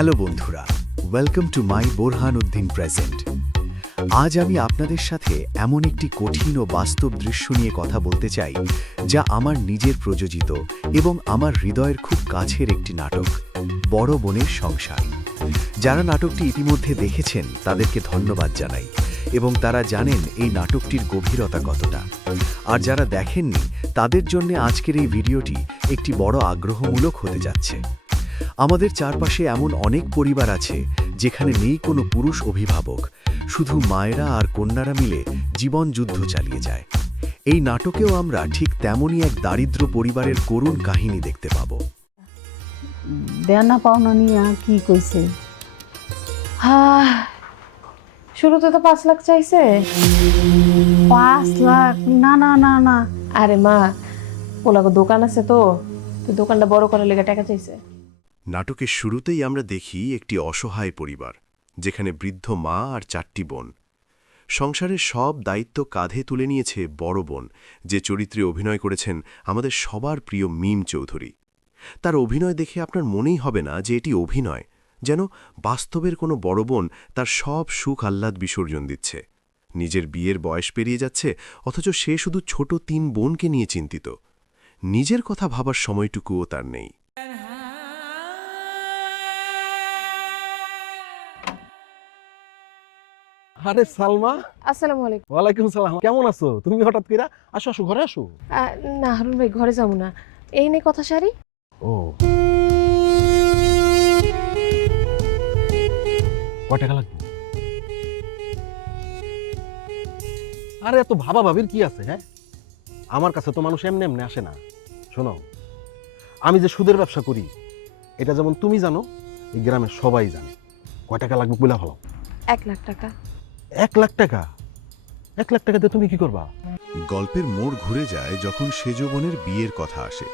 Hello বন্ধুরা, welcome to my Borhanuddin present. আজ আমি আপনাদের সাথে এমন একটি কঠিন ও বাস্তব দৃশ্য নিয়ে কথা বলতে চাই, যা আমার নিজের প্রযোজিত এবং আমার হৃদয়ের খুব কাছের একটি নাটক, বড় বোনের সংসার। যারা নাটকটি ইতিমধ্যে দেখেছেন তাদেরকে ধন্যবাদ জানাই এবং তারা জানেন এই নাটকটির গভীরতা কতটা। আর যারা দেখেননি তাদের জন্য আজকের এই ভিডিওটি একটি বড় আগ্রহমূলক হতে যাচ্ছে। আমাদের চারপাশে এমন অনেক পরিবার আছে যেখানে নেই কোনো পুরুষ অভিভাবক, শুধু মায়েরা আর কন্যারা মিলে জীবন যুদ্ধ চালিয়ে যায়। এই নাটকেও আমরা ঠিক তেমনই এক দারিদ্র পরিবারের করুণ কাহিনী দেখতে পাব। দেনা পাওনা নিয়ে কি কইছে? শুরুতে তো 5 লাখ চাইছে। 5 লাখ? না না না না। আরে মা, ওনাকে দোকান আছে তো দোকানটা বড় করার লেগে টাকা চাইছে। নাটকের শুরুতেই আমরা দেখি একটি অসহায় পরিবার, যেখানে বৃদ্ধ মা আর 4টি বোন। সংসারের সব দায়িত্ব কাঁধে তুলে নিয়েছে বড় বোন, যে চরিত্রে অভিনয় করেছেন আমাদের সবার প্রিয় মিম চৌধুরী। তার অভিনয় দেখে আপনার মনেই হবে না যে এটি অভিনয়, যেন বাস্তবের কোনো বড় বোন তার সব সুখ আহ্লাদ বিসর্জন দিচ্ছে। নিজের বিয়ের বয়স পেরিয়ে যাচ্ছে, অথচ সে শুধু ছোট 3 বোনকে নিয়ে চিন্তিত। নিজের কথা ভাবার সময়টুকুও তার নেই। আরে সালমা, আসসালামু আলাইকুম। ওয়ালাইকুম সালাম। কেমন আছো তুমি? হঠাৎ করে আসো আসো, ঘরে আসো। না হারুন ভাই, ঘরে যাবো না, এই নে কথা সারি। ও, কয় টাকা লাগবে? আরে এত ভাবা ভাবির কি আছে? হ্যাঁ, আমার কাছে তো মানুষ এমনি এমনি আসে না। শোনো, আমি যে সুদের ব্যবসা করি এটা যেমন তুমি জানো, এই গ্রামের সবাই জানে। কয় টাকা লাগবে বলে ভালো? 1 লাখ টাকা। 1 লাখ টাকা? 1 লাখ টাকা দিয়ে তুমি কি করবা? গল্পের মোড় ঘুরে যায় যখন সেজ বোনের বিয়ের কথা আসে।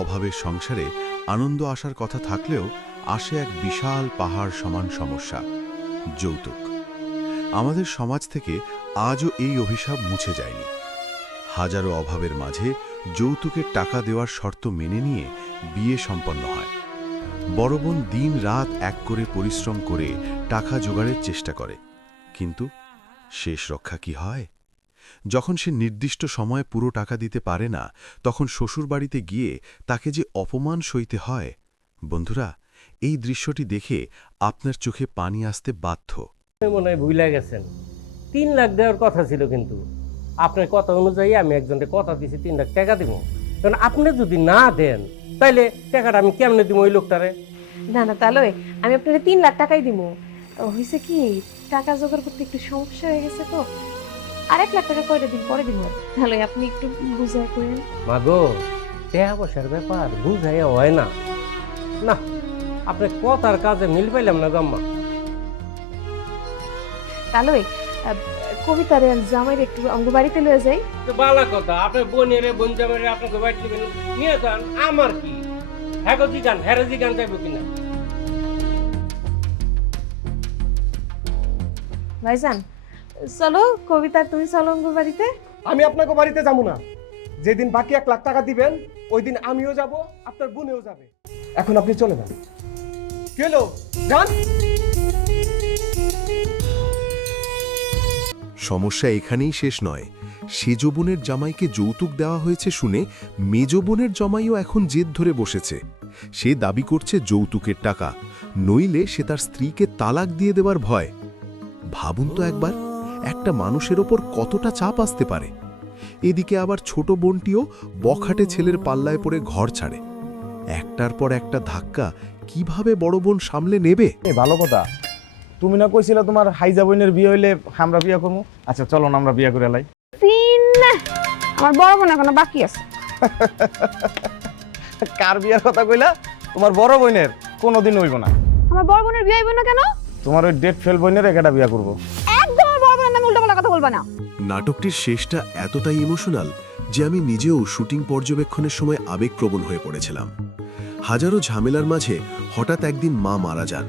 অভাবের সংসারে আনন্দ আসার কথা থাকলেও আসে এক বিশাল পাহাড় সমান সমস্যা, যৌতুক। আমাদের সমাজ থেকে আজও এই অভিশাপ মুছে যায়নি। হাজারো অভাবের মাঝে যৌতুকের টাকা দেওয়ার শর্ত মেনে নিয়ে বিয়ে সম্পন্ন হয়। বড় বোন দিন রাত এক করে পরিশ্রম করে টাকা জোগাড়ের চেষ্টা করে, কিন্তু শেষ রক্ষা কি হয়? যখন সে নির্দিষ্ট সময়ে পুরো টাকা দিতে পারে না, তখন শ্বশুরবাড়িতে গিয়ে তাকে যে অপমান সইতে হয়। বন্ধুরা, এই দৃশ্যটি দেখে আপনার চোখে পানি আসতে বাধ্য। মনে হয় ভুলে গেছেন, 3 লাখ দেওয়ার কথা ছিল, কিন্তু আপনার কথা অনুযায়ী আমি একজনকে কথা দিয়েছি 3 লাখ টাকা দিব। কারণ আপনি যদি না দেন তাইলে টাকাটা আমি কেমনে দিব ওই লোকটারে? না না, তাহলে আমি আপনাকে 3 লাখ টাকাই দিব। হয়েছে কি, টাকা জোগাড় করতে একটু সমস্যা হয়ে গেছে তো, আর 1 লাখ টাকা কয়টা দিন পরে দিব। তাহলে আপনি একটু বুঝাই করেন। মাগো, টাকা পয়সার ব্যাপার বুঝাইয়া হয় না। না, আপনি কথার কাজে মিল পাইলাম না গম্মা। তাহলে কবিতার জামাইরে একটু অঙ্গ বাড়িতে লয়ে যাই। তো বালা কথা, আপনি বোনের বোন জামাইরে আপনাকে বাইট দিবেন, নিয়ে যান, আমার কি? হ্যাঁ জি গান, হ্যাঁ জি গান চাইবো কিনা? ভাইজান চলো, কবিতা তুমি চলো অঙ্গ বাড়িতে। আমি আপনাকে বাড়িতে যাবো না। যেদিন বাকি 1 লাখ টাকা দিবেন ওই দিন আমিও যাব, আপনার বোনেও যাবে। এখন আপনি চলে যান। কি হলো, যান। সমস্যা এখানেই শেষ নয়। সেজ বোনের জামাইকে যৌতুক দেওয়া হয়েছে শুনে মেজ বোনের জামাইও এখন জেদ ধরে বসেছে। সে দাবি করছে যৌতুকের টাকা, নইলে সে তার স্ত্রীকে তালাক দিয়ে দেওয়ার ভয়। ভাবুন তো একবার, একটা মানুষের ওপর কতটা চাপ আসতে পারে। এদিকে আবার ছোট বোনটিও বখাটে ছেলের পাল্লায় পড়ে ঘর ছাড়ে। একটার পর একটা ধাক্কা কিভাবে বড় বোন সামলে নেবে? ভালো কথা, তুমি না কইছিলে তোমার হাইজা বোনের বিয়ে হইলে আমরা বিয়ে করবো? আচ্ছা চলো না আমরা বিয়ে করে লাই। আমার বড় বোন এখনো বাকি আছে। কার বিয়ের কথা কইলা? তোমার বড় বোনের? কোনোদিন হইব না। আমার বড় বোনের বিয়ে হইব না কেন? তোমার ওই ডেট ফেল বোনের একটা বিয়ে করবো। একদম আমার বড় বোনের নামে উল্টাপাল্টা কথা বলবা না। নাটকটির শেষটা এতটাই ইমোশনাল যে আমি নিজেও শুটিং পর্যবেক্ষণের সময় আবেগপ্রবণ হয়ে পড়েছিলাম। হাজারো ঝামেলার মাঝে হঠাৎ একদিন মা মারা যান।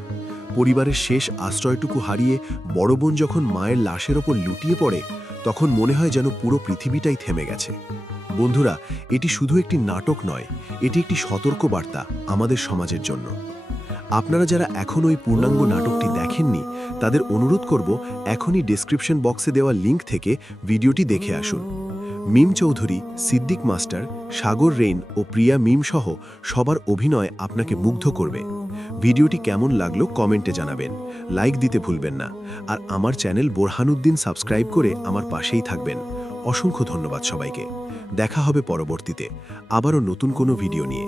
পরিবারের শেষ আশ্রয়টুকু হারিয়ে বড় বোন যখন মায়ের লাশের ওপর লুটিয়ে পড়ে, তখন মনে হয় যেন পুরো পৃথিবীটাই থেমে গেছে। বন্ধুরা, এটি শুধু একটি নাটক নয়, এটি একটি সতর্কবার্তা আমাদের সমাজের জন্য। আপনারা যারা এখন ওই পূর্ণাঙ্গ নাটকটি দেখেননি তাদের অনুরোধ করব এখনই ডেসক্রিপশন বক্সে দেওয়া লিংক থেকে ভিডিওটি দেখে আসুন। মিম চৌধুরী, সিদ্দিক মাস্টার, সাগর রেইন ও প্রিয়া মিম সহ সবার অভিনয় আপনাকে মুগ্ধ করবে। ভিডিওটি কেমন লাগলো কমেন্টে জানাবেন, লাইক দিতে ভুলবেন না, আর আমার চ্যানেল বোরহানুদ্দিন সাবস্ক্রাইব করে আমার পাশেই থাকবেন। অসংখ্য ধন্যবাদ সবাইকে। দেখা হবে পরবর্তীতে আবারও নতুন কোনো ভিডিও নিয়ে।